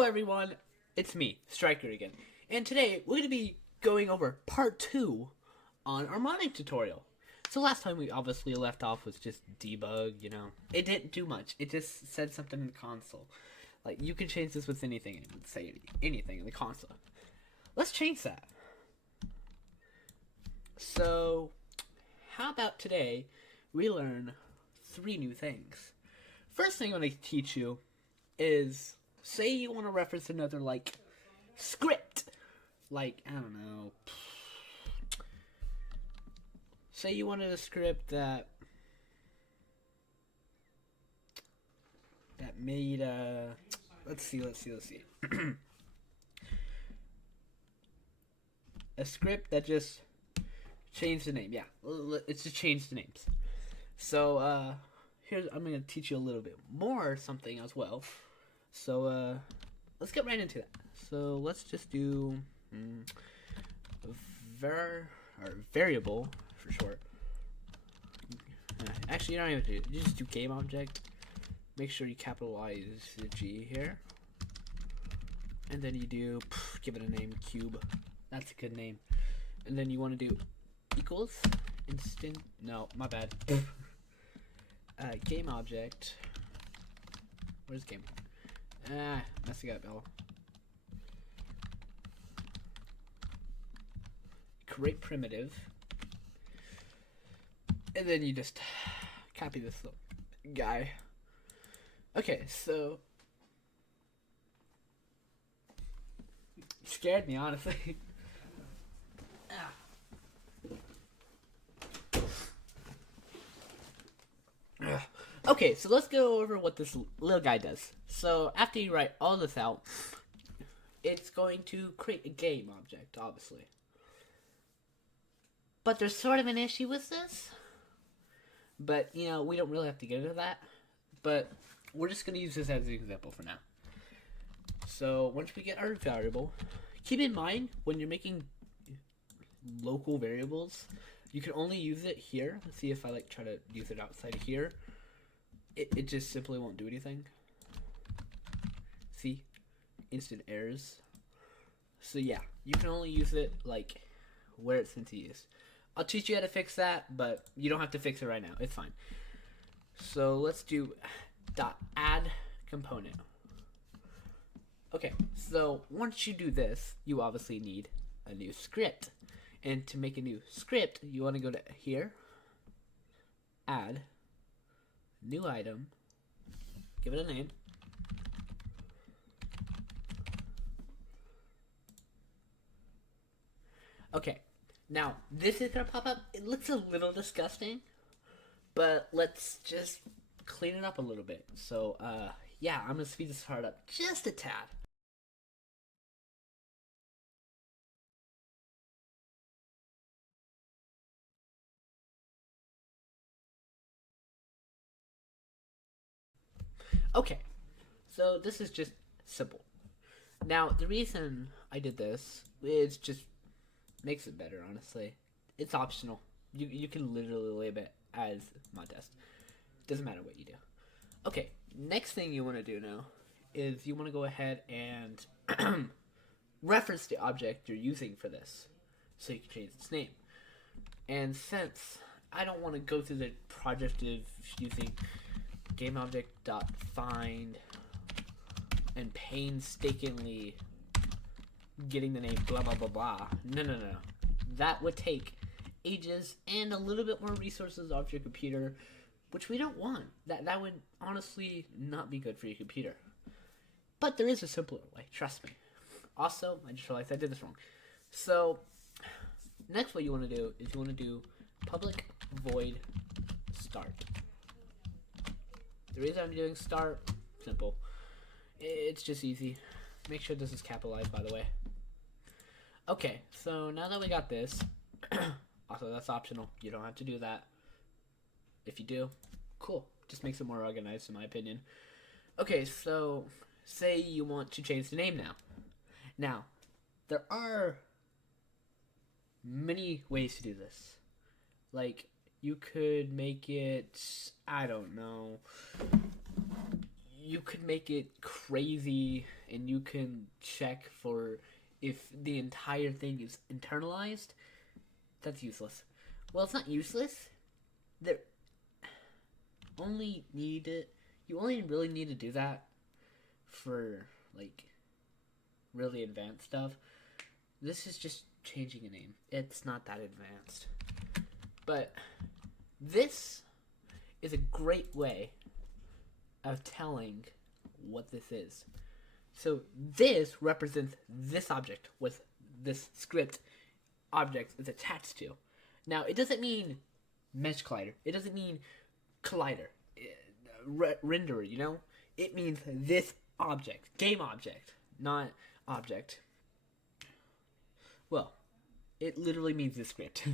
Hello everyone, it's me, Striker again, and today we're going to be going over part 2 on our modding tutorial. So last time we obviously left off was just debug, it didn't do much, it just said something in the console. Like, you can change this with anything, it would say anything in the console. Let's change that. So, how about today we learn 3 new things. First thing I'm going to teach you is, say you want to reference another, script. I don't know. Say you wanted a script that made, let's see. A script that just changed the name. Yeah, it's just changed the names. So, I'm going to teach you a little bit more something as well. So, let's get right into that. So, let's just do variable for short. Actually, you don't even have to. You just do game object. Make sure you capitalize the G here. And then you do, give it a name, cube. That's a good name. And then you want to do equals, instant, no, my bad. Game object. Where's game? Messing up, L. Create primitive. And then you just copy this little guy. Okay, so you scared me, honestly. Okay, so let's go over what this little guy does. So after you write all this out, it's going to create a game object, obviously. But there's sort of an issue with this. But, we don't really have to get into that. But we're just going to use this as an example for now. So once we get our variable, keep in mind when you're making local variables, you can only use it here. Let's see if I try to use it outside of here. It just simply won't do anything. See? Instant errors. So yeah, you can only use it where it's meant to use. I'll teach you how to fix that, but you don't have to fix it right now. It's fine. So let's do .add component. Okay, so once you do this, you obviously need a new script. And to make a new script, you want to go to here, add, new item, give it a name. Okay, now this is going to pop up. It looks a little disgusting, but let's just clean it up a little bit. So, yeah, I'm going to speed this part up just a tad. Okay, so this is just simple. Now, the reason I did this is just makes it better, honestly. It's optional. You can literally label it as mod test. Doesn't matter what you do. Okay, next thing you want to do now is you want to go ahead and reference the object you're using for this. So you can change its name. And since I don't want to go through the project of using GameObject.find and painstakingly getting the name blah blah blah blah. No. That would take ages and a little bit more resources off your computer, which we don't want. That would honestly not be good for your computer. But there is a simpler way, trust me. Also, I just realized I did this wrong. So, next what you want to do is you want to do public void start. The reason I'm doing start, simple. It's just easy. Make sure this is capitalized, by the way. Okay, so now that we got this, also that's optional. You don't have to do that. If you do, cool. Just makes it more organized, in my opinion. Okay, so say you want to change the name now. Now, there are many ways to do this. You could make it, I don't know, you could make it crazy and you can check for if the entire thing is internalized. That's useless. Well, it's not useless. There only need it. You only really need to do that for like really advanced stuff. This is just changing a name. It's not that advanced. But this is a great way of telling what this is. So this represents this object with this script object is attached to. Now, it doesn't mean mesh collider. It doesn't mean collider, renderer, you know? It means this object, game object, not object. Well, it literally means the script.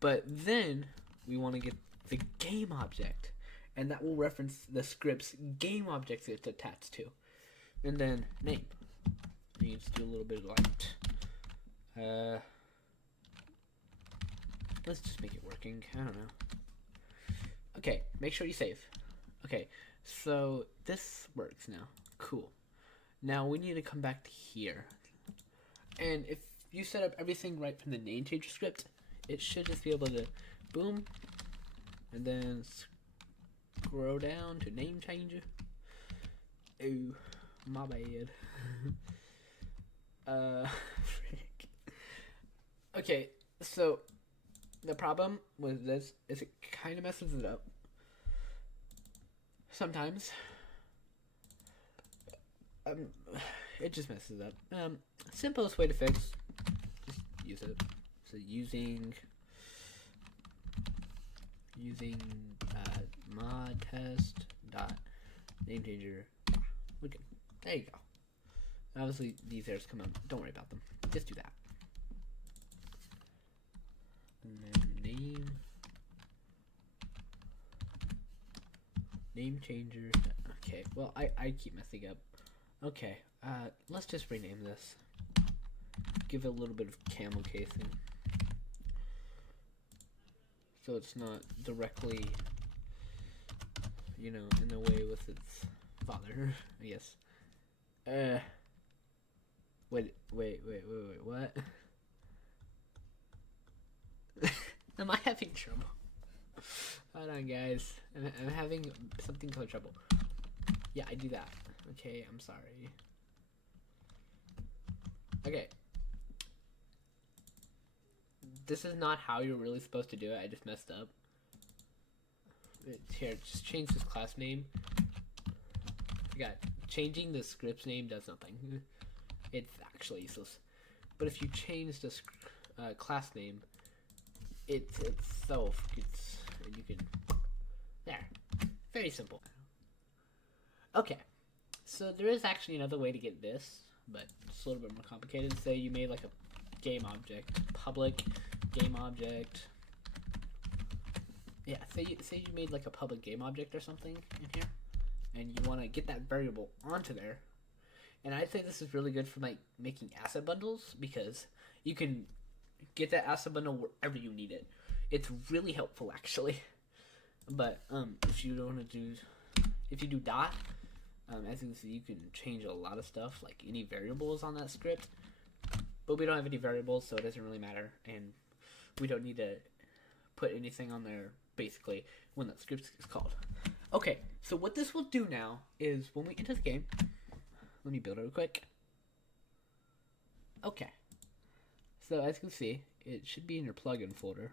But then we want to get the game object, and that will reference the script's game object it's attached to. And then name. Needs to do a little bit of light. Let's just make it working. I don't know. Okay, make sure you save. Okay, so this works now. Cool. Now we need to come back to here. And if you set up everything right from the name changer script, it should just be able to boom, and then scroll down to name changer. Oh, my bad. Frick. Okay, so the problem with this is it kind of messes it up. Sometimes. It just messes up. Simplest way to fix, just use it. So using mod test dot name changer. Okay, there you go. Obviously these errors come up. Don't worry about them. Just do that. And then name changer. Okay, well I keep messing up. Okay, let's just rename this. Give it a little bit of camel casing, so it's not directly, you know, in the way with its father, I guess. Wait, what? Am I having trouble? Hold on, guys. I'm having something called trouble. Yeah, I do that. Okay, I'm sorry. Okay. This is not how you're really supposed to do it. I just messed up. Here, just change this class name. Forgot. Changing the script's name does nothing. It's actually useless. But if you change the class name, itself gets, and you can, there. Very simple. Okay. So there is actually another way to get this, but it's a little bit more complicated. Say you made like a game object, public game object. Yeah, say you made like a public game object or something in here, and you want to get that variable onto there. And I'd say this is really good for like making asset bundles, because you can get that asset bundle wherever you need it. It's really helpful actually. But if you don't want to do, if you do dot, as you can see, you can change a lot of stuff, like any variables on that script. But we don't have any variables, so it doesn't really matter, and we don't need to put anything on there basically when that script is called. Okay, so what this will do now is when we enter the game, let me build it real quick. Okay, so as you can see, it should be in your plugin folder.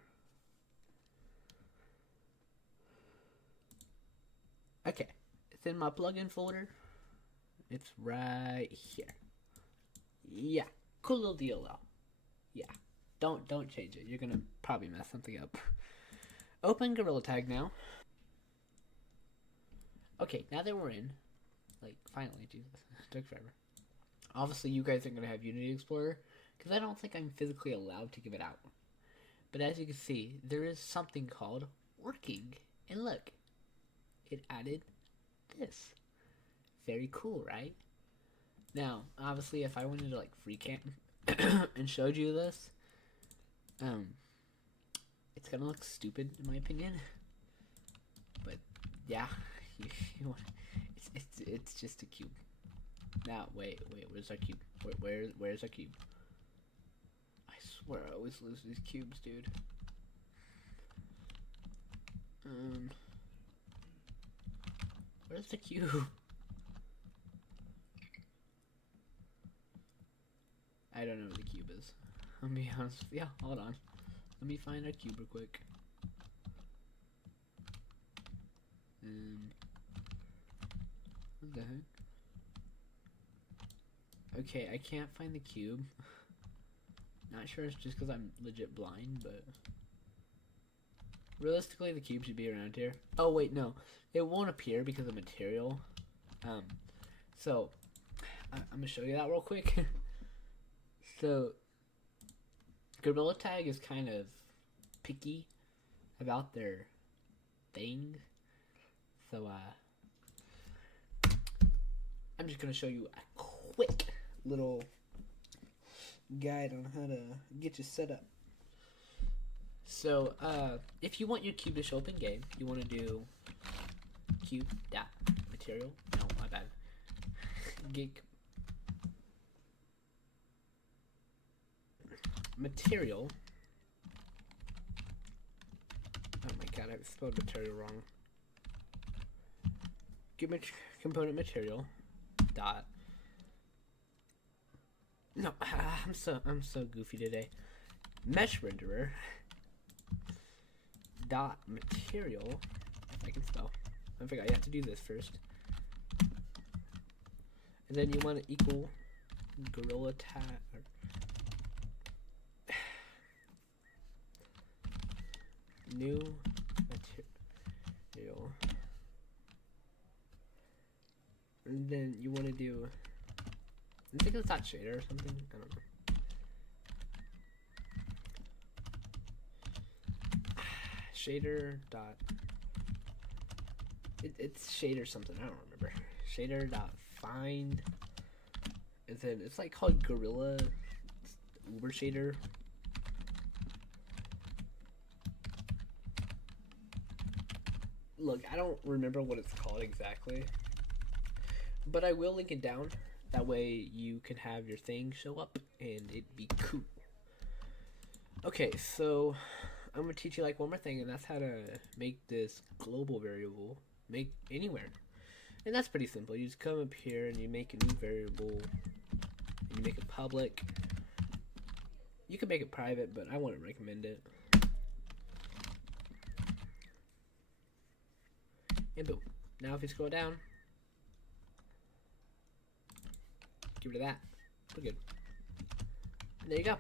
Okay, it's in my plugin folder. It's right here. Yeah, cool little deal though. Yeah, don't change it. You're gonna probably mess something up. Open Gorilla Tag now. Okay, now that we're in, like, finally, Jesus, it took forever. Obviously, you guys are gonna have Unity Explorer, because I don't think I'm physically allowed to give it out. But as you can see, there is something called working, and look, it added this. Very cool, right? Now, obviously, if I wanted to like free cam and showed you this, it's gonna look stupid in my opinion. But yeah, it's just a cube. Now, wait, where's our cube? Where's our cube? I swear I always lose these cubes, dude. Where's the cube? I don't know where the cube is. I'll be honest with you. Hold on. Let me find our cube real quick. What the heck? Okay, I can't find the cube. Not sure it's just because I'm legit blind, but realistically the cube should be around here. Oh wait, no. It won't appear because of material. So I'm gonna show you that real quick. So Gorilla Tag is kind of picky about their things. So I'm just gonna show you a quick little guide on how to get you set up. So if you want your cube to show up in game, you want to do cube.material. No, my bad. Get material. Oh my god, I spelled material wrong. Give component material dot. No, I'm so goofy today. Mesh renderer dot material. If I can spell. I forgot you have to do this first. And then you want to equal Gorilla Tag. New material. And then you want to do, I think it's not shader or something. I don't know. Shader dot. It's shader something. I don't remember. Shader dot find. And then it's like called Gorilla Uber Shader. Look, I don't remember what it's called exactly, but I will link it down. That way you can have your thing show up and it'd be cool. Okay, so I'm gonna teach you like one more thing, and that's how to make this global variable make anywhere. And that's pretty simple. You just come up here and you make a new variable and you make it public. You can make it private, but I wouldn't recommend it. And boom. Now if you scroll down, give it to that. We're good. And there you go.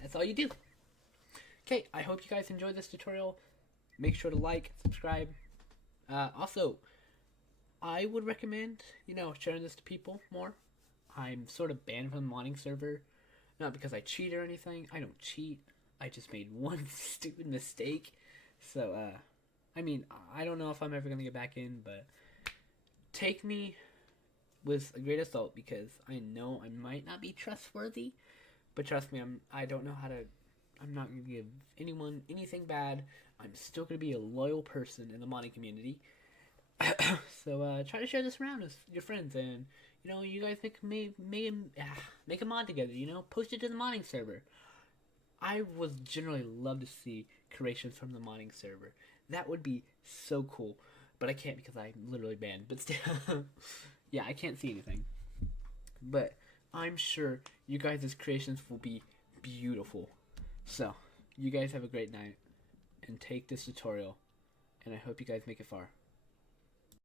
That's all you do. Okay, I hope you guys enjoyed this tutorial. Make sure to like, subscribe. Also, I would recommend, sharing this to people more. I'm sort of banned from the modding server. Not because I cheat or anything. I don't cheat. I just made one stupid mistake. So, I don't know if I'm ever going to get back in, but take me with a grain of salt because I know I might not be trustworthy, but trust me, I'm not going to give anyone anything bad. I'm still going to be a loyal person in the modding community. So, try to share this around with your friends, and, you guys make a mod together, post it to the modding server. I would generally love to see creations from the modding server. That would be so cool, but I can't because I'm literally banned, but still, yeah, I can't see anything, but I'm sure you guys' creations will be beautiful. So, you guys have a great night, and take this tutorial, and I hope you guys make it far.